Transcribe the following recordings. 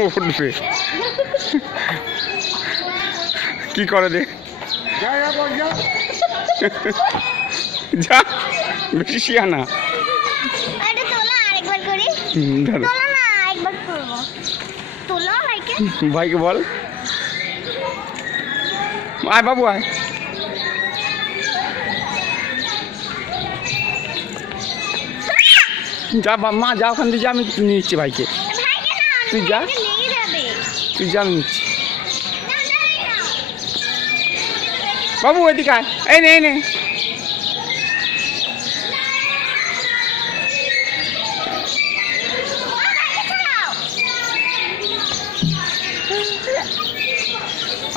উঠবে কি করে দে যা বেশি শিয়ানা ভাইকে বল আয় বাবু আয় যা মা যা ওখান দিয়ে যা আমি নিয়ে নিচ্ছি ভাইকে তুই যা তুই যা আমি নিচ্ছি বাবু এদিকে আয় এই নে এই নে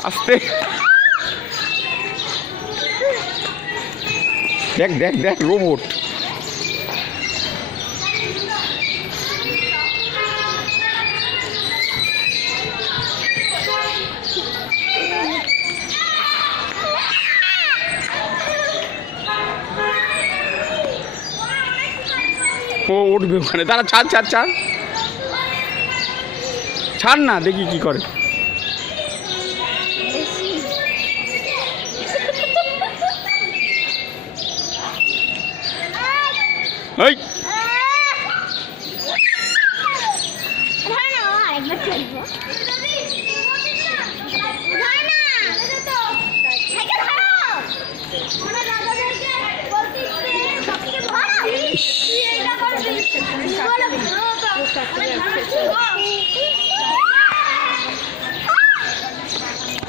আস্তে দেখ দেখ দেখ রোবট ও উঠবে ওখানে তারা ছাড় ছাড় ছাড় ছাড় না দেখি কি করে এই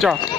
চ